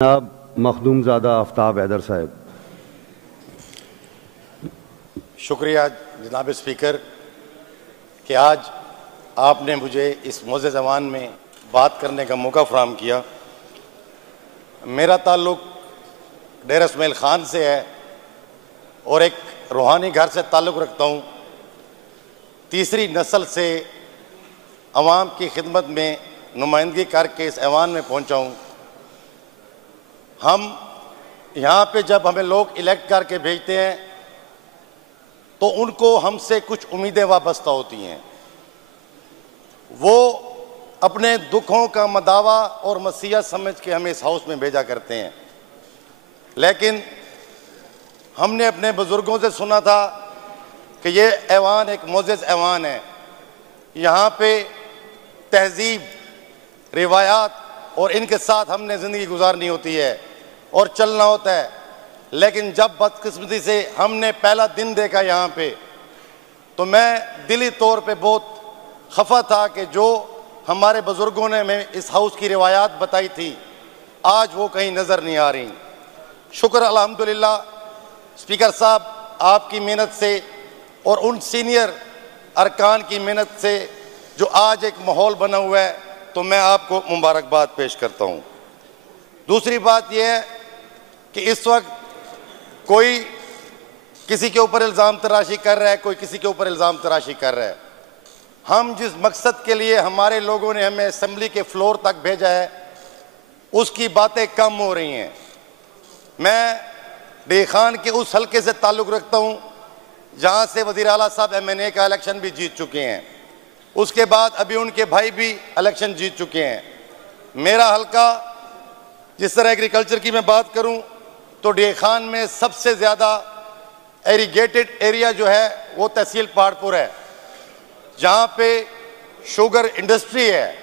जनाब मखदूमज़ादा आफ्ताब हैदर साहब। शुक्रिया जनाब स्पीकर कि आज आपने मुझे इस मौज़े ज़बान में बात करने का मौका फराहम किया। मेरा ताल्लुक़ डेरा इस्माइल ख़ान से है और एक रूहानी घर से ताल्लुक़ रखता हूँ। तीसरी नस्ल से अवाम की खिदमत में नुमाइंदगी करके इस ऐवान में पहुँचा हूँ। हम यहाँ पे जब हमें लोग इलेक्ट करके भेजते हैं तो उनको हमसे कुछ उम्मीदें वाबस्ता होती हैं। वो अपने दुखों का मदावा और मसीहा समझ के हमें इस हाउस में भेजा करते हैं, लेकिन हमने अपने बुज़ुर्गों से सुना था कि ये ऐवान एक मोअज़्ज़ज़ ऐवान है। यहाँ पे तहज़ीब, रिवायात और इनके साथ हमने ज़िंदगी गुजारनी होती है और चलना होता है। लेकिन जब बदकिस्मती से हमने पहला दिन देखा यहाँ पे, तो मैं दिली तौर पे बहुत खफा था कि जो हमारे बुज़ुर्गों ने हमें इस हाउस की रिवायात बताई थी, आज वो कहीं नज़र नहीं आ रही। शुक्र अल्हम्दुलिल्लाह स्पीकर साहब, आपकी मेहनत से और उन सीनियर अरकान की मेहनत से जो आज एक माहौल बना हुआ है, तो मैं आपको मुबारकबाद पेश करता हूँ। दूसरी बात यह है कि इस वक्त कोई किसी के ऊपर इल्ज़ाम तराशी कर रहा है, कोई किसी के ऊपर इल्ज़ाम तराशी कर रहा है। हम जिस मकसद के लिए हमारे लोगों ने हमें असेंबली के फ्लोर तक भेजा है, उसकी बातें कम हो रही हैं। मैं डे खान के उस हलके से ताल्लुक़ रखता हूँ जहाँ से वज़ीर आला साहब MNA का इलेक्शन भी जीत चुके हैं। उसके बाद अभी उनके भाई भी इलेक्शन जीत चुके हैं। मेरा हलका, जिस तरह एग्रीकल्चर की मैं बात करूं तो डे खान में सबसे ज़्यादा इरिगेटेड एरिया जो है वो तहसील पहाड़पुर है, जहां पे शुगर इंडस्ट्री है,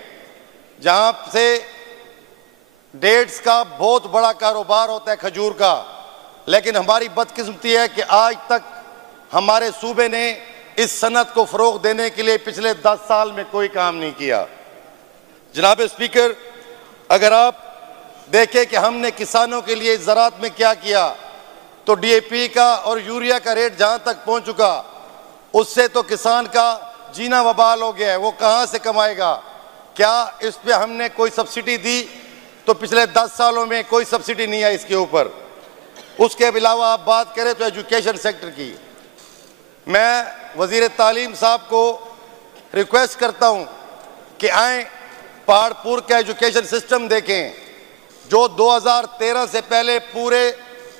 जहां से डेट्स का बहुत बड़ा कारोबार होता है, खजूर का। लेकिन हमारी बदकिस्मती है कि आज तक हमारे सूबे ने इस सनत को फ़रोग़ देने के लिए पिछले 10 साल में कोई काम नहीं किया। जनाब स्पीकर, अगर आप देखें कि हमने किसानों के लिए ज़राअत में क्या किया, तो DAP का और यूरिया का रेट जहाँ तक पहुँच चुका, उससे तो किसान का जीना वबाल हो गया है। वो कहाँ से कमाएगा? क्या इस पे हमने कोई सब्सिडी दी? तो पिछले 10 सालों में कोई सब्सिडी नहीं है इसके ऊपर। उसके अलावा आप बात करें तो एजुकेशन सेक्टर की, मैं वज़ीर तालीम साहब को रिक्वेस्ट करता हूँ कि आएँ पहाड़पुर का एजुकेशन सिस्टम देखें, जो 2013 से पहले पूरे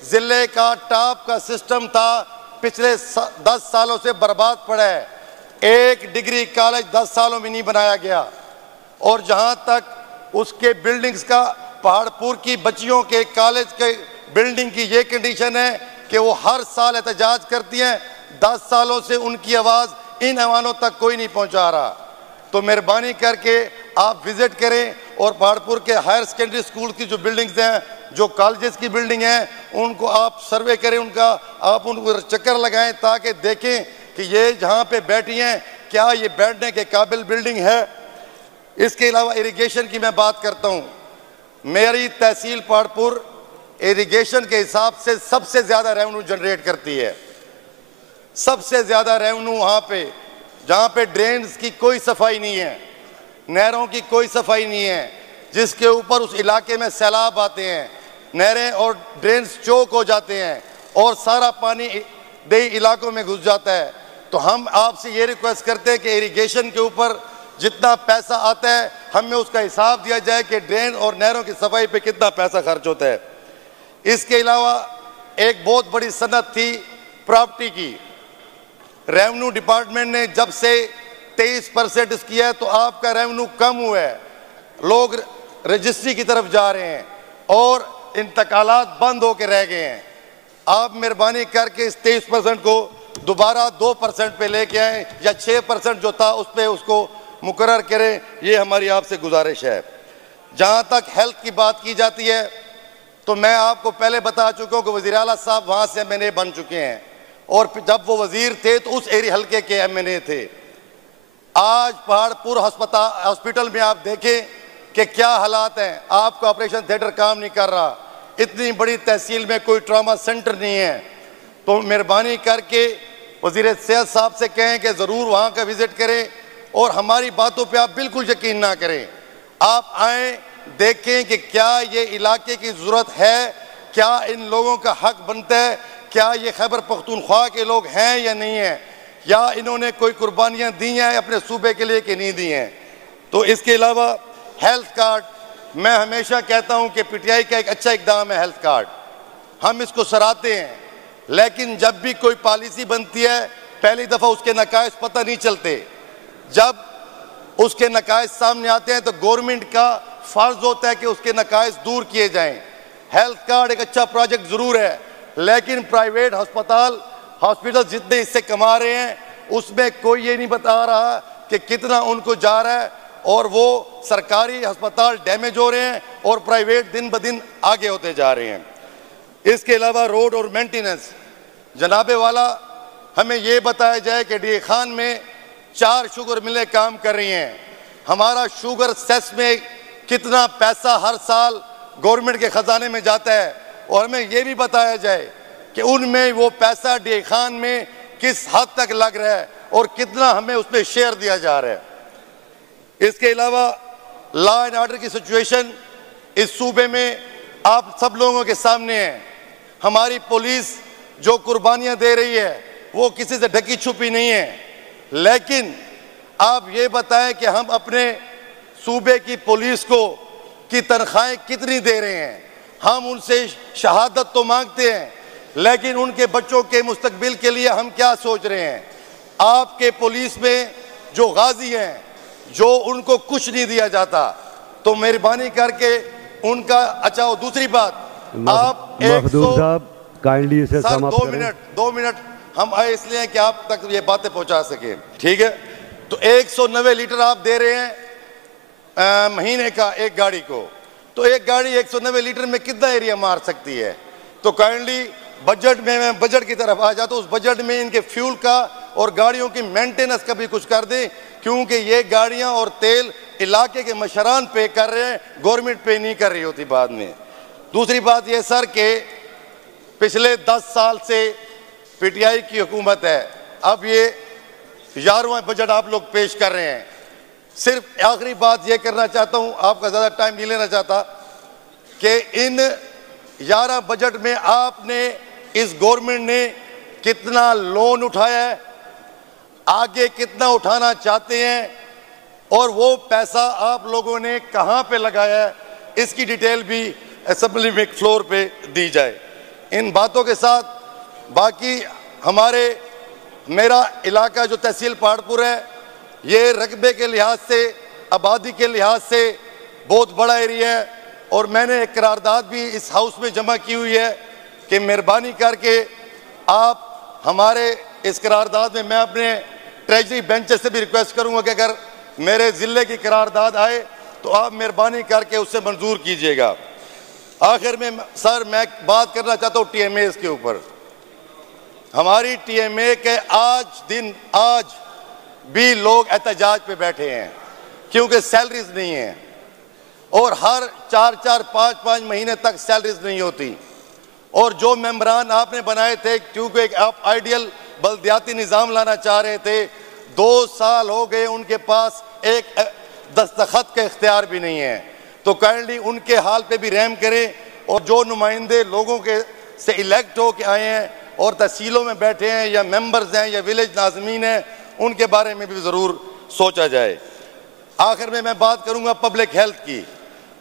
ज़िले का टॉप का सिस्टम था, पिछले 10 सालों से बर्बाद पड़ा है। एक डिग्री कॉलेज 10 सालों में नहीं बनाया गया। और जहां तक उसके बिल्डिंग्स का, पहाड़पुर की बच्चियों के कॉलेज के बिल्डिंग की ये कंडीशन है कि वो हर साल एहतजाज करती हैं। 10 सालों से उनकी आवाज़ इन ऐवानों तक कोई नहीं पहुंचा रहा। तो मेहरबानी करके आप विज़िट करें और पहाड़पुर के हायर सेकेंडरी स्कूल की जो बिल्डिंग्स हैं, जो कॉलेजेस की बिल्डिंग हैं, उनको आप सर्वे करें, उनका आप उनको चक्कर लगाएं, ताकि देखें कि ये जहाँ पे बैठी हैं क्या ये बैठने के काबिल बिल्डिंग है। इसके अलावा इरिगेशन की मैं बात करता हूँ। मेरी तहसील पहाड़पुर इरिगेशन के हिसाब से सबसे ज़्यादा रेवेन्यू जनरेट करती है। सबसे ज़्यादा रेवेन्यू वहाँ पे, जहाँ पे ड्रेन्स की कोई सफाई नहीं है, नहरों की कोई सफाई नहीं है, जिसके ऊपर उस इलाके में सैलाब आते हैं, नहरें और ड्रेन्स चौक हो जाते हैं और सारा पानी देही इलाकों में घुस जाता है। तो हम आपसे ये रिक्वेस्ट करते हैं कि इरिगेशन के ऊपर जितना पैसा आता है, हमें उसका हिसाब दिया जाए कि ड्रेन और नहरों की सफाई पे कितना पैसा खर्च होता है। इसके अलावा एक बहुत बड़ी सनत थी प्रॉपर्टी की। रेवेन्यू डिपार्टमेंट ने जब से 23% किया है, तो आपका रेवेन्यू कम हुआ है। लोग रजिस्ट्री की तरफ जा रहे हैं और इंतकालात बंद होकर रह गए हैं। आप मेहरबानी करके इस 23% को दोबारा 2% पे लेके आएँ, या 6% जो था उस पर उसको मुकर्रर करें। ये हमारी आपसे गुजारिश है। जहाँ तक हेल्थ की बात की जाती है, तो मैं आपको पहले बता चुका हूँ कि वज़ीर आला साहब वहाँ से MNA बन चुके हैं, और जब वो वज़ीर थे तो उस एरिया हल्के के MNA थे। आज पहाड़पुर हॉस्पिटल में आप देखें कि क्या हालात हैं। आपका ऑपरेशन थिएटर काम नहीं कर रहा, इतनी बड़ी तहसील में कोई ट्रामा सेंटर नहीं है। तो मेहरबानी करके वज़ीर सेहत साहब से कहें कि ज़रूर वहाँ का विज़िट करें और हमारी बातों पे आप बिल्कुल यकीन ना करें। आप आएँ, देखें कि क्या ये इलाके की ज़रूरत है, क्या इन लोगों का हक बनता है, क्या ये खैबर पख्तूनख्वा के लोग हैं या नहीं हैं, या इन्होंने कोई कुर्बानियाँ दी हैं अपने सूबे के लिए कि नहीं दी हैं। तो इसके अलावा हेल्थ कार्ड, मैं हमेशा कहता हूँ कि पीटीआई का एक अच्छा इक़दाम है हेल्थ कार्ड, हम इसको सराहते हैं, लेकिन जब भी कोई पॉलिसी बनती है पहली दफ़ा उसके नकाइस पता नहीं चलते। जब उसके नकाइस सामने आते हैं तो गवर्नमेंट का फ़र्ज़ होता है कि उसके नकाइस दूर किए जाएं। हेल्थ कार्ड एक अच्छा प्रोजेक्ट ज़रूर है, लेकिन प्राइवेट हॉस्पिटल जितने इससे कमा रहे हैं उसमें कोई ये नहीं बता रहा कि कितना उनको जा रहा है, और वो सरकारी अस्पताल डैमेज हो रहे हैं और प्राइवेट दिन ब दिन आगे होते जा रहे हैं। इसके अलावा रोड और मेंटेनेंस, जनाबे वाला हमें ये बताया जाए कि डी खान में 4 शुगर मिलें काम कर रही हैं, हमारा शुगर सेस में कितना पैसा हर साल गवर्नमेंट के ख़जाने में जाता है, और हमें ये भी बताया जाए कि उनमें वो पैसा डी खान में किस हद तक लग रहा है और कितना हमें उसमें शेयर दिया जा रहा है। इसके अलावा लॉ एंड ऑर्डर की सिचुएशन इस सूबे में आप सब लोगों के सामने है। हमारी पुलिस जो कुर्बानियां दे रही है वो किसी से ढकी छुपी नहीं है, लेकिन आप ये बताएं कि हम अपने सूबे की पुलिस को की तनख्वाहें कितनी दे रहे हैं। हम उनसे शहादत तो मांगते हैं, लेकिन उनके बच्चों के मुस्तकबिल के लिए हम क्या सोच रहे हैं। आपके पुलिस में जो गाजी हैं, जो उनको कुछ नहीं दिया जाता, तो मेहरबानी करके उनका अच्छा हो। दूसरी बात, आप काइंडली इसे समाप्त करें। 2 मिनट हम आए इसलिए हैं कि आप तक ये बातें पहुंचा सके, ठीक है। तो 190 लीटर आप दे रहे हैं महीने का एक गाड़ी को, तो एक गाड़ी 190 लीटर में कितना एरिया मार सकती है। तो काइंडली बजट में, मैं बजट की तरफ आ जाता हूँ, उस बजट में इनके फ्यूल का और गाड़ियों की मेंटेनेंस का भी कुछ कर दें, क्योंकि ये गाड़ियां और तेल इलाके के मशरान पे कर रहे हैं, गवर्नमेंट पे नहीं कर रही होती बाद में। दूसरी बात ये सर के पिछले 10 साल से पीटीआई की हुकूमत है, अब ये 11वां बजट आप लोग पेश कर रहे हैं। सिर्फ आखिरी बात ये करना चाहता हूँ, आपका ज़्यादा टाइम नहीं लेना चाहता, कि इन 11 बजट में आपने, इस गवर्नमेंट ने कितना लोन उठाया है, आगे कितना उठाना चाहते हैं, और वो पैसा आप लोगों ने कहाँ पे लगाया है, इसकी डिटेल भी असेंबली में फ्लोर पे दी जाए। इन बातों के साथ बाकी मेरा इलाका जो तहसील पहाड़पुर है, ये रकबे के लिहाज से, आबादी के लिहाज से बहुत बड़ा एरिया है, और मैंने एक करारदाद भी इस हाउस में जमा की हुई है कि मेहरबानी करके आप हमारे इस करारदाद में, मैं अपने ट्रेजरी बेंचेस से भी रिक्वेस्ट करूंगा कि अगर मेरे ज़िले की करारदाद आए तो आप मेहरबानी करके उससे मंजूर कीजिएगा। आखिर में सर मैं बात करना चाहता हूँ टीएमए के ऊपर। हमारी टीएमए के आज भी लोग एहतजाज पे बैठे हैं क्योंकि सैलरीज नहीं है, और हर 4-4, 5-5 महीने तक सैलरीज नहीं होती। और जो मेंबरान आपने बनाए थे, क्योंकि एक आप आइडियल बल्दियाती निज़ाम लाना चाह रहे थे, 2 साल हो गए उनके पास एक दस्तखत का इख्तियार भी नहीं है। तो काइंडली उनके हाल पे भी रहम करें, और जो नुमाइंदे लोगों के से इलेक्ट हो के आए हैं और तहसीलों में बैठे हैं, या मेंबर्स हैं या विलेज नाज़मीन हैं, उनके बारे में भी ज़रूर सोचा जाए। आखिर में मैं बात करूँगा पब्लिक हेल्थ की।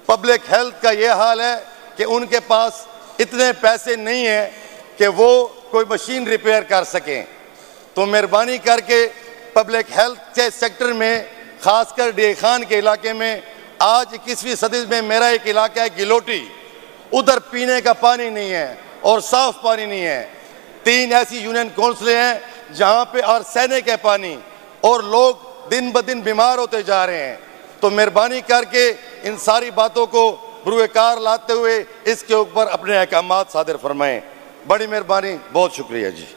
पब्लिक हेल्थ का ये हाल है कि उनके पास इतने पैसे नहीं हैं कि वो कोई मशीन रिपेयर कर सकें। तो मेहरबानी करके पब्लिक हेल्थ के सेक्टर में, ख़ासकर डी खान के इलाके में, आज 21वीं सदी में मेरा एक इलाका है गिलोटी, उधर पीने का पानी नहीं है और साफ़ पानी नहीं है। 3 ऐसी यूनियन काउंसिलें हैं जहाँ पे आर्सेनिक है पानी, और लोग दिन ब दिन बीमार होते जा रहे हैं। तो मेहरबानी करके इन सारी बातों को बुरुएकार लाते हुए इसके ऊपर अपने अहकामात सादर फरमाएं। बड़ी मेहरबानी, बहुत शुक्रिया जी।